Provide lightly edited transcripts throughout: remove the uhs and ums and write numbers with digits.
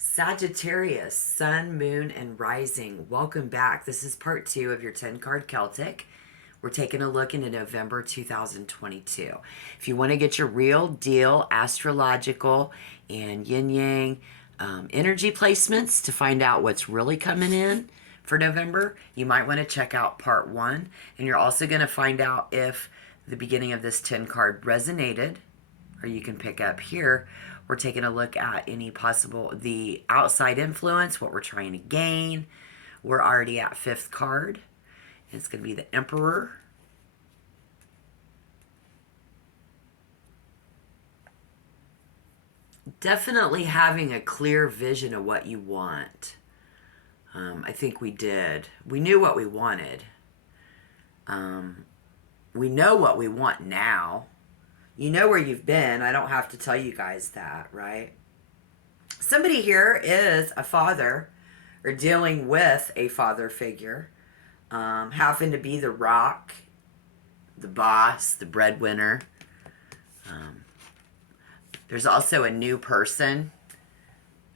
Sagittarius, Sun, Moon, and Rising. Welcome back. This is part 2 of your 10 card Celtic. We're taking a look into November 2022. If you want to get your real deal astrological and yin yang energy placements to find out what's really coming in for November, you might want to check out part 1. And you're also going to find out if the beginning of this 10 card resonated, or you can pick up here. We're taking a look at any possible, the outside influence, what we're trying to gain. We're already at 5th card. It's going to be the Emperor. Definitely having a clear vision of what you want. I think we did. We knew what we wanted. We know what we want now. You know where you've been. I don't have to tell you guys that, right? Somebody here is a father or dealing with a father figure. Having to be the rock, the boss, the breadwinner. There's also a new person,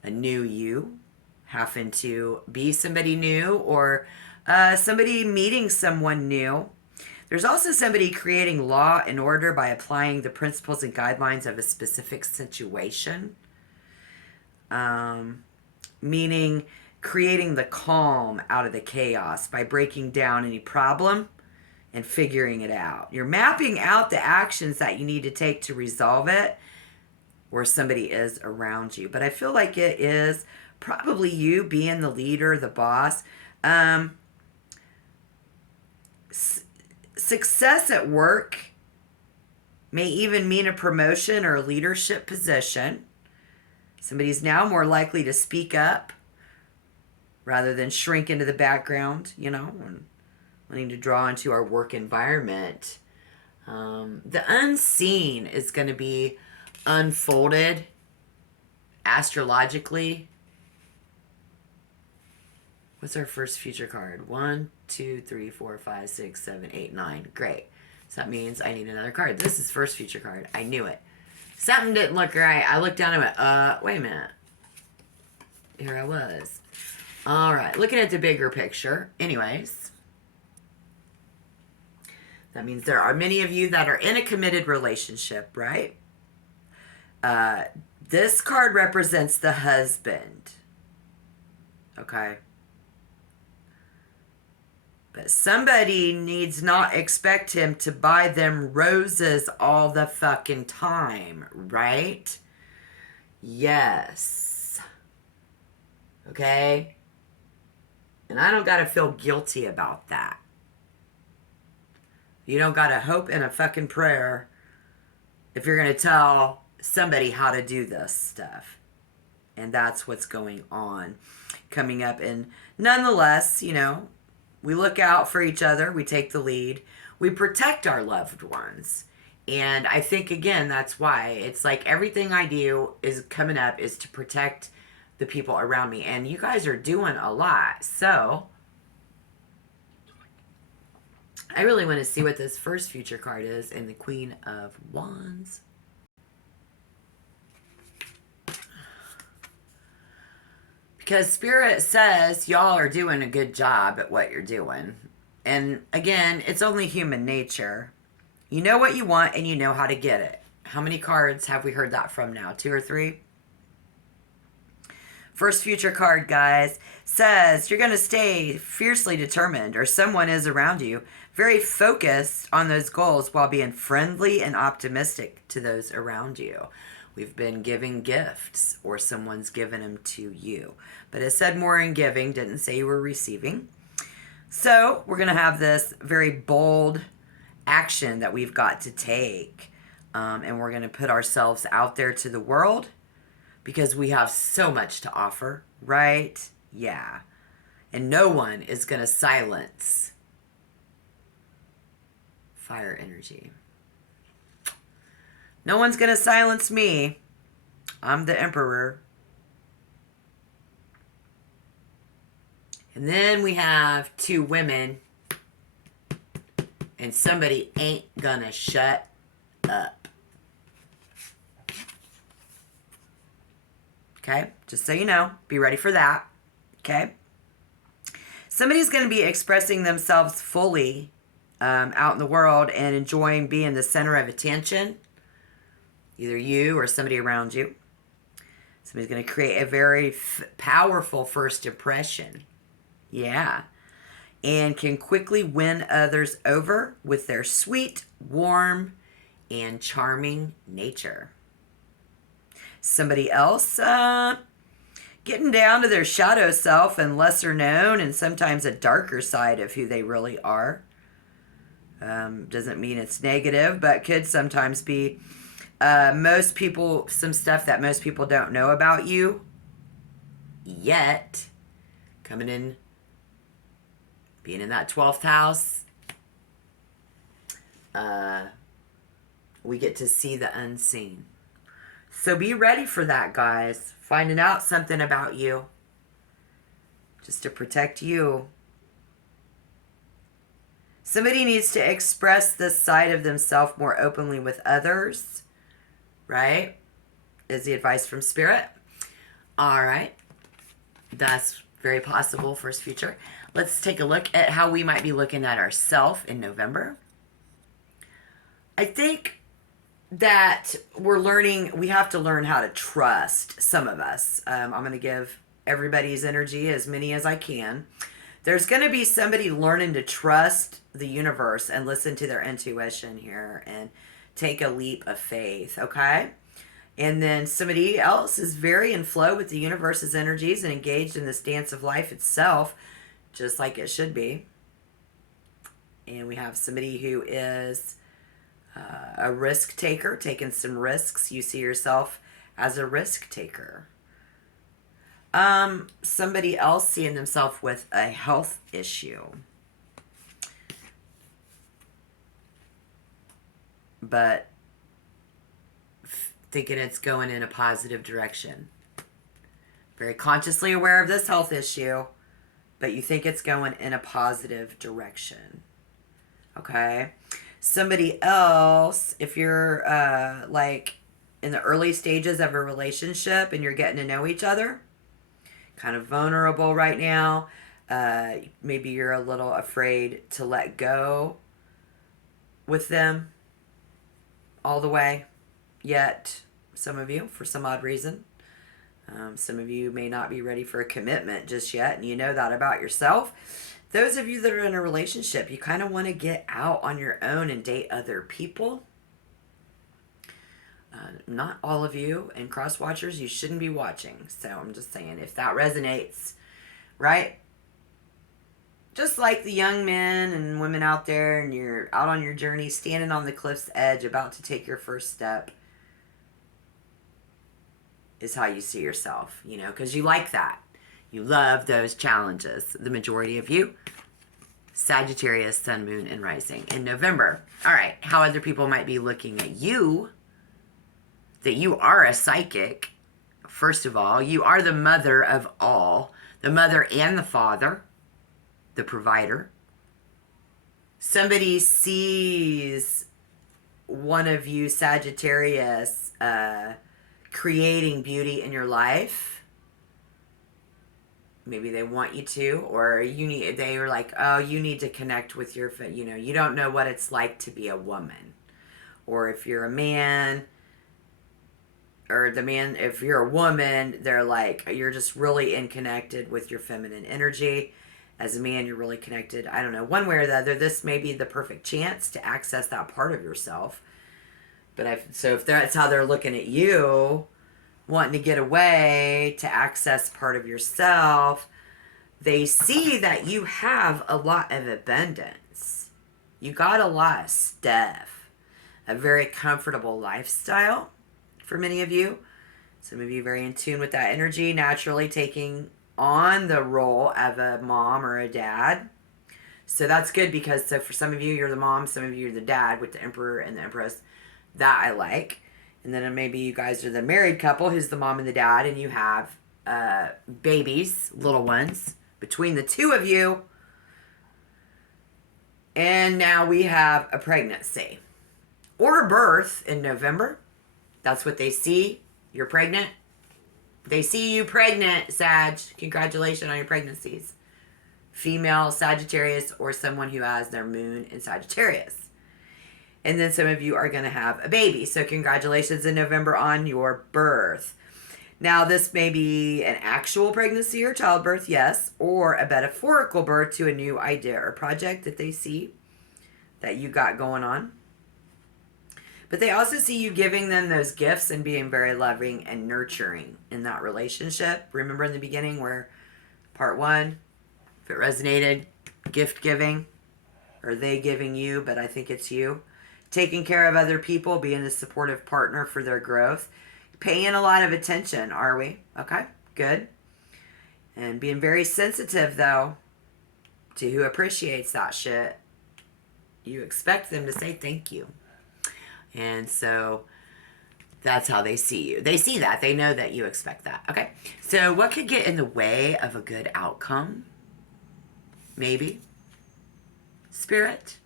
a new you, having to be somebody new or somebody meeting someone new. There's also somebody creating law and order by applying the principles and guidelines of a specific situation. Meaning creating the calm out of the chaos by breaking down any problem and figuring it out. You're mapping out the actions that you need to take to resolve it where somebody is around you. But I feel like it is probably you being the leader, the boss. Success at work may even mean a promotion or a leadership position. Somebody's now more likely to speak up rather than shrink into the background, you know, and wanting to draw into our work environment. The unseen is going to be unfolded astrologically. What's our first future card? 1, 2, 3, 4, 5, 6, 7, 8, 9. Great. So that means I need another card. This is first future card. I knew it. Something didn't look right. I looked down and went, wait a minute. Here I was. All right. Looking at the bigger picture. Anyways. That means there are many of you that are in a committed relationship, right? This card represents the husband. Okay? But somebody needs not expect him to buy them roses all the fucking time, right? Yes. Okay? And I don't gotta feel guilty about that. You don't gotta hope in a fucking prayer if you're gonna tell somebody how to do this stuff. And that's what's going on coming up. And nonetheless, you know, we look out for each other. We take the lead. We protect our loved ones. And I think, again, that's why it's like everything I do is coming up is to protect the people around me. And you guys are doing a lot. So I really want to see what this first future card is in the Queen of Wands. Because Spirit says y'all are doing a good job at what you're doing. And again, it's only human nature. You know what you want and you know how to get it. How many cards have we heard that from now? 2 or 3? First future card, guys, says you're going to stay fiercely determined, or someone is around you, very focused on those goals while being friendly and optimistic to those around you. We've been giving gifts, or someone's given them to you. But it said more in giving, didn't say you were receiving. So we're going to have this very bold action that we've got to take. And we're going to put ourselves out there to the world because we have so much to offer, right? Yeah. And no one is going to silence fire energy. No one's going to silence me. I'm the Emperor. And then we have 2 women. And somebody ain't going to shut up. Okay? Just so you know, be ready for that. Okay? Somebody's going to be expressing themselves fully out in the world and enjoying being the center of attention. Either you or somebody around you. Somebody's going to create a very powerful first impression. Yeah. And can quickly win others over with their sweet, warm, and charming nature. Somebody else getting down to their shadow self and lesser known and sometimes a darker side of who they really are. Doesn't mean it's negative, but could sometimes be most people, some stuff that most people don't know about you yet. Coming in, being in that 12th house, we get to see the unseen. So be ready for that, guys. Finding out something about you just to protect you. Somebody needs to express this side of themselves more openly with others, right? Is the advice from Spirit. All right. That's very possible for his future. Let's take a look at how we might be looking at ourselves in November. I think that we have to learn how to trust, some of us. I'm going to give everybody's energy, as many as I can. There's going to be somebody learning to trust the universe and listen to their intuition here and take a leap of faith, okay? And then somebody else is very in flow with the universe's energies and engaged in this dance of life itself, just like it should be. And we have somebody who is a risk taker, taking some risks. You see yourself as a risk taker. Somebody else seeing themselves with a health issue. But thinking it's going in a positive direction. Very consciously aware of this health issue, but you think it's going in a positive direction. Okay? Somebody else, if you're like in the early stages of a relationship and you're getting to know each other, kind of vulnerable right now, maybe you're a little afraid to let go with them all the way yet. Some of you, for some odd reason. Some of you may not be ready for a commitment just yet, and you know that about yourself. Those of you that are in a relationship, you kind of want to get out on your own and date other people. Not all of you, and cross watchers, you shouldn't be watching. So I'm just saying, if that resonates, right? Just like the young men and women out there, and you're out on your journey, standing on the cliff's edge, about to take your first step, is how you see yourself, you know, because you like that. You love those challenges. The majority of you, Sagittarius, Sun, Moon, and Rising in November. All right, how other people might be looking at you, that you are a psychic. First of all, you are the mother of all, the mother and the father, the provider. Somebody sees one of you, Sagittarius, creating beauty in your life. Maybe they want you to, or they are like, oh, you need to connect with your, you don't know what it's like to be a woman. Or if you're a man, or if you're a woman, they're like, you're just really connected with your feminine energy. As a man, you're really connected. I don't know, one way or the other, this may be the perfect chance to access that part of yourself. But so if that's how they're looking at you, wanting to get away to access part of yourself, they see that you have a lot of abundance. You got a lot of stuff. A very comfortable lifestyle for many of you. Some of you very in tune with that energy, naturally taking on the role of a mom or a dad. So that's good, because so for some of you, you're the mom, some of you are the dad with the Emperor and the Empress. That I like. And then maybe you guys are the married couple who's the mom and the dad, and you have babies, little ones, between the two of you. And now we have a pregnancy or a birth in November. That's what they see. You're pregnant. They see you pregnant, Sag. Congratulations on your pregnancies. Female Sagittarius or someone who has their moon in Sagittarius. And then some of you are going to have a baby. So congratulations in November on your birth. Now, this may be an actual pregnancy or childbirth, yes, or a metaphorical birth to a new idea or project that they see that you got going on. But they also see you giving them those gifts and being very loving and nurturing in that relationship. Remember in the beginning where part one, if it resonated, gift giving, or they giving you, but I think it's you. Taking care of other people, being a supportive partner for their growth. Paying a lot of attention, are we? Okay, good. And being very sensitive, though, to who appreciates that shit. You expect them to say thank you. And so that's how they see you. They see that. They know that you expect that. Okay. So what could get in the way of a good outcome? Maybe. Spirit.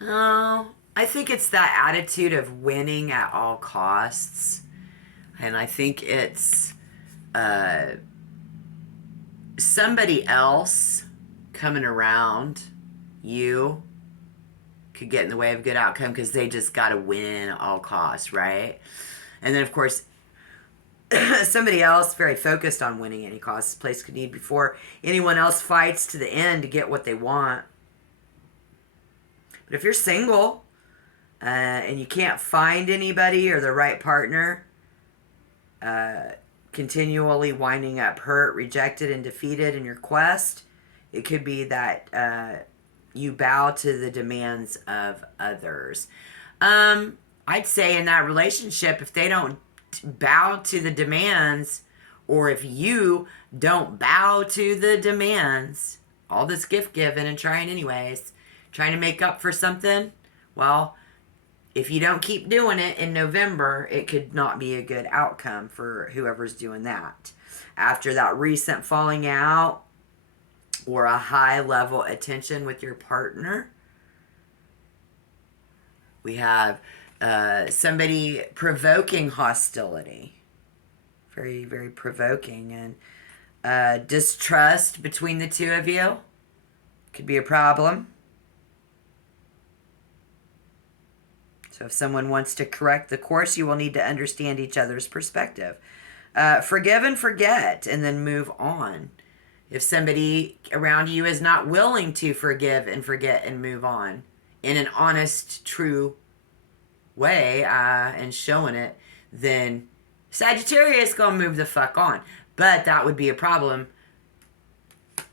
Oh, I think it's that attitude of winning at all costs. And I think it's somebody else coming around you could get in the way of a good outcome because they just got to win at all costs, right? And then, of course, somebody else very focused on winning any cost. This place could need before anyone else fights to the end to get what they want. But if you're single and you can't find anybody or the right partner, continually winding up hurt, rejected, and defeated in your quest, it could be that you bow to the demands of others. I'd say in that relationship, if they don't bow to the demands, or if you don't bow to the demands, all this gift giving and trying anyways, trying to make up for something, well, if you don't keep doing it in November, it could not be a good outcome for whoever's doing that. After that recent falling out or a high level attention with your partner, we have somebody provoking hostility. Very, very provoking. And distrust between the two of you could be a problem. So if someone wants to correct the course, you will need to understand each other's perspective. Forgive and forget, and then move on. If somebody around you is not willing to forgive and forget and move on in an honest, true way, and showing it, then Sagittarius gonna move the fuck on. But that would be a problem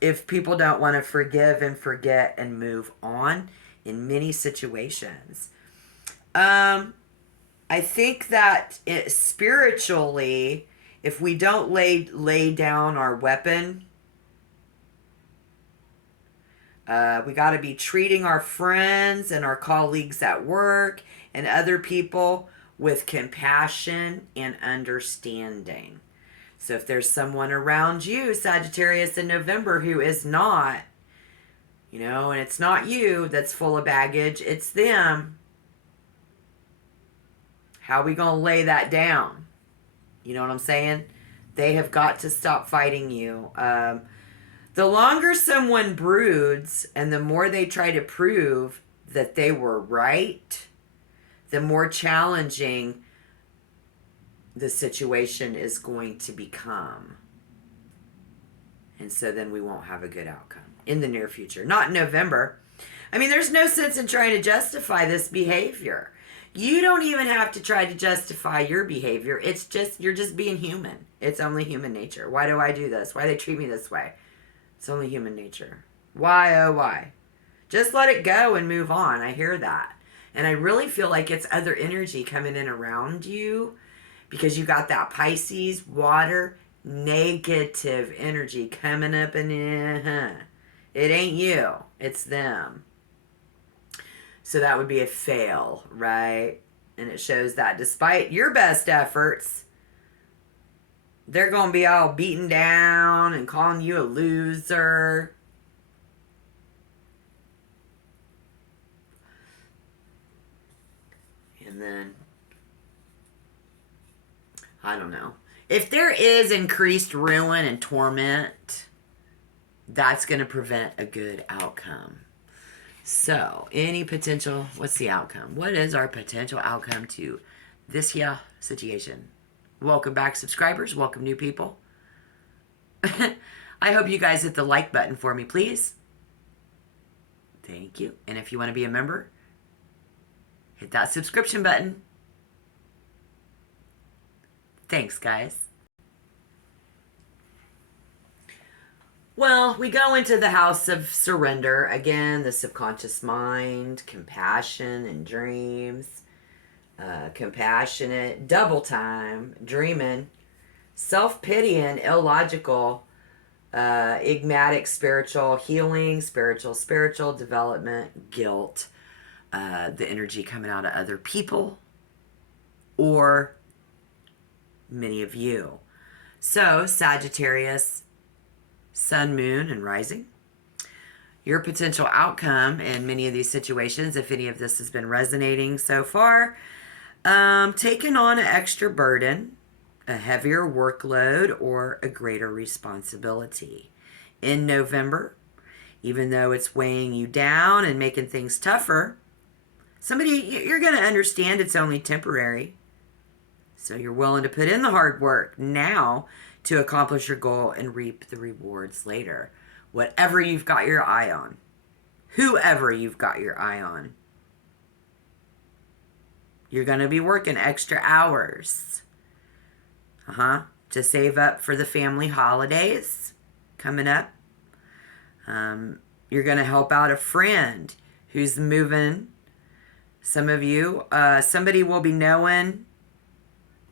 if people don't want to forgive and forget and move on in many situations. I think that spiritually, if we don't lay down our weapon, we got to be treating our friends and our colleagues at work and other people with compassion and understanding. So if there's someone around you, Sagittarius in November, who is not, and it's not you that's full of baggage, it's them. How are we going to lay that down? You know what I'm saying? They have got to stop fighting you. The longer someone broods and the more they try to prove that they were right, the more challenging the situation is going to become. And so then we won't have a good outcome in the near future. Not in November. I mean, there's no sense in trying to justify this behavior. You don't even have to try to justify your behavior. It's just, you're just being human. It's only human nature. Why do I do this? Why do they treat me this way? It's only human nature. Why, oh, why? Just let it go and move on. I hear that. And I really feel like it's other energy coming in around you because you got that Pisces, water, negative energy coming up and it ain't you. It's them. So that would be a fail, right? And it shows that despite your best efforts, they're going to be all beaten down and calling you a loser. And then I don't know. If there is increased ruin and torment, that's going to prevent a good outcome. So, any potential, what's the outcome? What is our potential outcome to this here situation? Welcome back, subscribers. Welcome, new people. I hope you guys hit the like button for me, please. Thank you. And if you want to be a member, hit that subscription button. Thanks, guys. Well, we go into the house of surrender. Again, the subconscious mind, compassion and dreams, compassionate, double time, dreaming, self-pity, illogical, enigmatic, spiritual healing, spiritual development, guilt, the energy coming out of other people, or many of you. So, Sagittarius, Sun, Moon, and Rising. Your potential outcome in many of these situations, if any of this has been resonating so far, taking on an extra burden, a heavier workload, or a greater responsibility. In November, even though it's weighing you down and making things tougher, you're going to understand it's only temporary. So you're willing to put in the hard work now to accomplish your goal and reap the rewards later. Whatever you've got your eye on, whoever you've got your eye on, you're going to be working extra hours. To save up for the family holidays coming up. You're going to help out a friend who's moving. Some of you, somebody will be knowing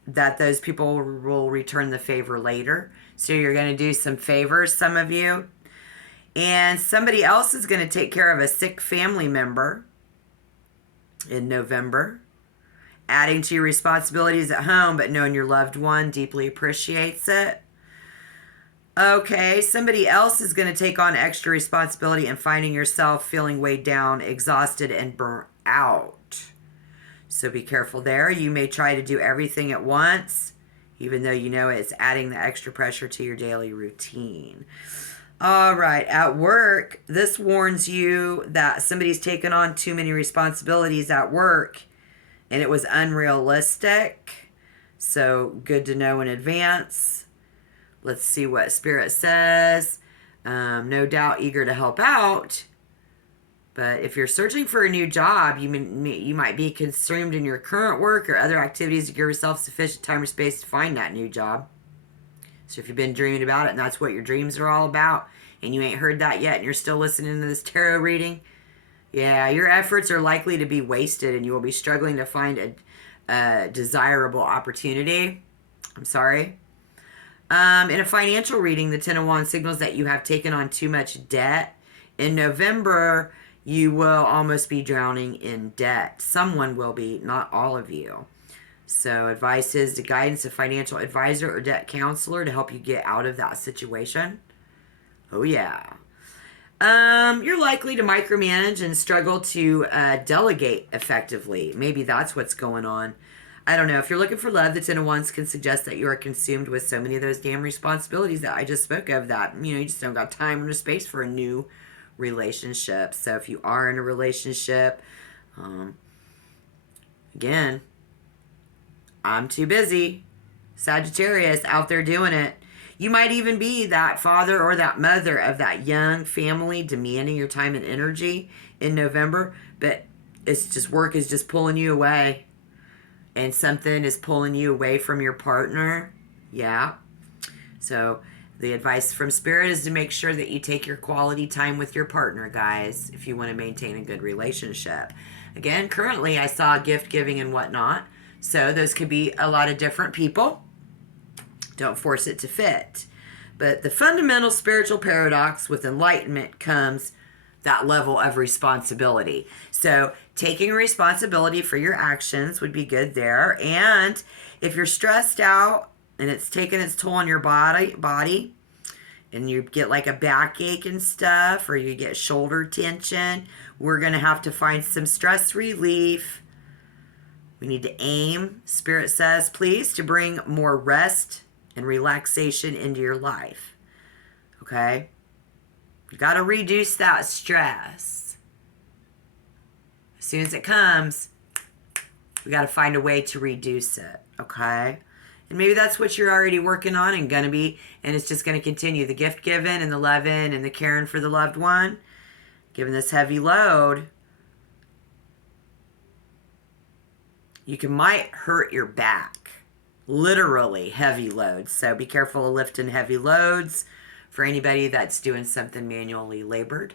that those people will return the favor later. So you're going to do some favors, some of you. And somebody else is going to take care of a sick family member in November. Adding to your responsibilities at home, but knowing your loved one deeply appreciates it. Okay, somebody else is going to take on extra responsibility and finding yourself feeling weighed down, exhausted, and burnt out. So be careful there. You may try to do everything at once, even though you know it's adding the extra pressure to your daily routine. All right, at work, this warns you that somebody's taken on too many responsibilities at work and it was unrealistic. So good to know in advance. Let's see what Spirit says. No doubt eager to help out. But if you're searching for a new job, you might be consumed in your current work or other activities to give yourself sufficient time or space to find that new job. So if you've been dreaming about it and that's what your dreams are all about, and you ain't heard that yet and you're still listening to this tarot reading, yeah, your efforts are likely to be wasted and you will be struggling to find a desirable opportunity. I'm sorry. In a financial reading, the Ten of Wands signals that you have taken on too much debt. In November, you will almost be drowning in debt. Someone will be, not all of you. So advice is to guidance a financial advisor or debt counselor to help you get out of that situation. Oh, yeah. You're likely to micromanage and struggle to delegate effectively. Maybe that's what's going on. I don't know. If you're looking for love, the Ten of Wands can suggest that you are consumed with so many of those damn responsibilities that I just spoke of that, you just don't got time or space for a new relationship. So if you are in a relationship, again, I'm too busy. Sagittarius out there doing it. You might even be that father or that mother of that young family demanding your time and energy in November, but it's just work is just pulling you away. And something is pulling you away from your partner. Yeah. So the advice from Spirit is to make sure that you take your quality time with your partner, guys, if you want to maintain a good relationship. Again, currently I saw gift giving and whatnot. So those could be a lot of different people. Don't force it to fit. But the fundamental spiritual paradox with enlightenment comes that level of responsibility. So taking responsibility for your actions would be good there. And if you're stressed out and it's taking its toll on your body, and you get like a backache and stuff, or you get shoulder tension, we're going to have to find some stress relief. We need to aim, Spirit says, please, to bring more rest and relaxation into your life. Okay? You got to reduce that stress. As soon as it comes, we got to find a way to reduce it. Okay? And maybe that's what you're already working on and going to be, and it's just going to continue. The gift giving and the loving and the caring for the loved one, giving this heavy load, might hurt your back. Literally heavy loads. So be careful of lifting heavy loads for anybody that's doing something manually labored.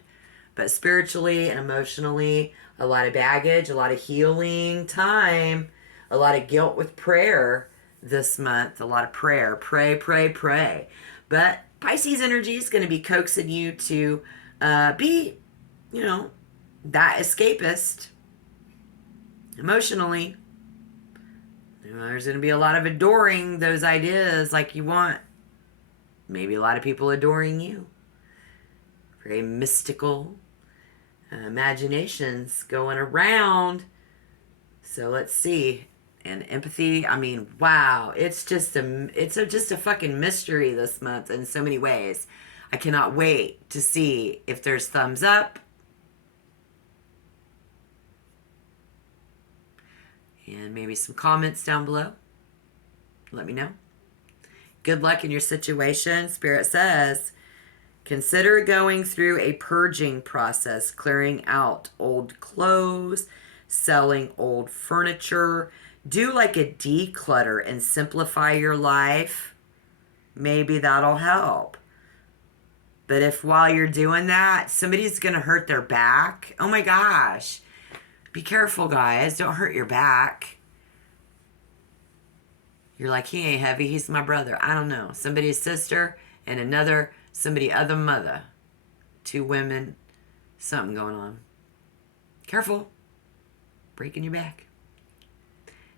But spiritually and emotionally, a lot of baggage, a lot of healing time, a lot of guilt with prayer this month. A lot of prayer. Pray, pray, pray. But Pisces energy is going to be coaxing you to be, that escapist emotionally. There's going to be a lot of adoring those ideas like you want. Maybe a lot of people adoring you. Very mystical imaginations going around. So let's see. And empathy, wow. It's just a fucking mystery this month in so many ways. I cannot wait to see if there's thumbs up. And maybe some comments down below. Let me know. Good luck in your situation. Spirit says, consider going through a purging process, clearing out old clothes, selling old furniture. Do like a declutter and simplify your life. Maybe that'll help. But if while you're doing that, somebody's going to hurt their back, oh my gosh. Be careful, guys. Don't hurt your back. You're like, he ain't heavy. He's my brother. I don't know. Somebody's sister and somebody other mother. 2 women. Something going on. Careful. Breaking your back.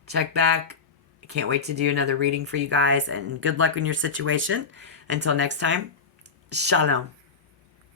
Check back. I can't wait to do another reading for you guys. And good luck in your situation. Until next time, shalom.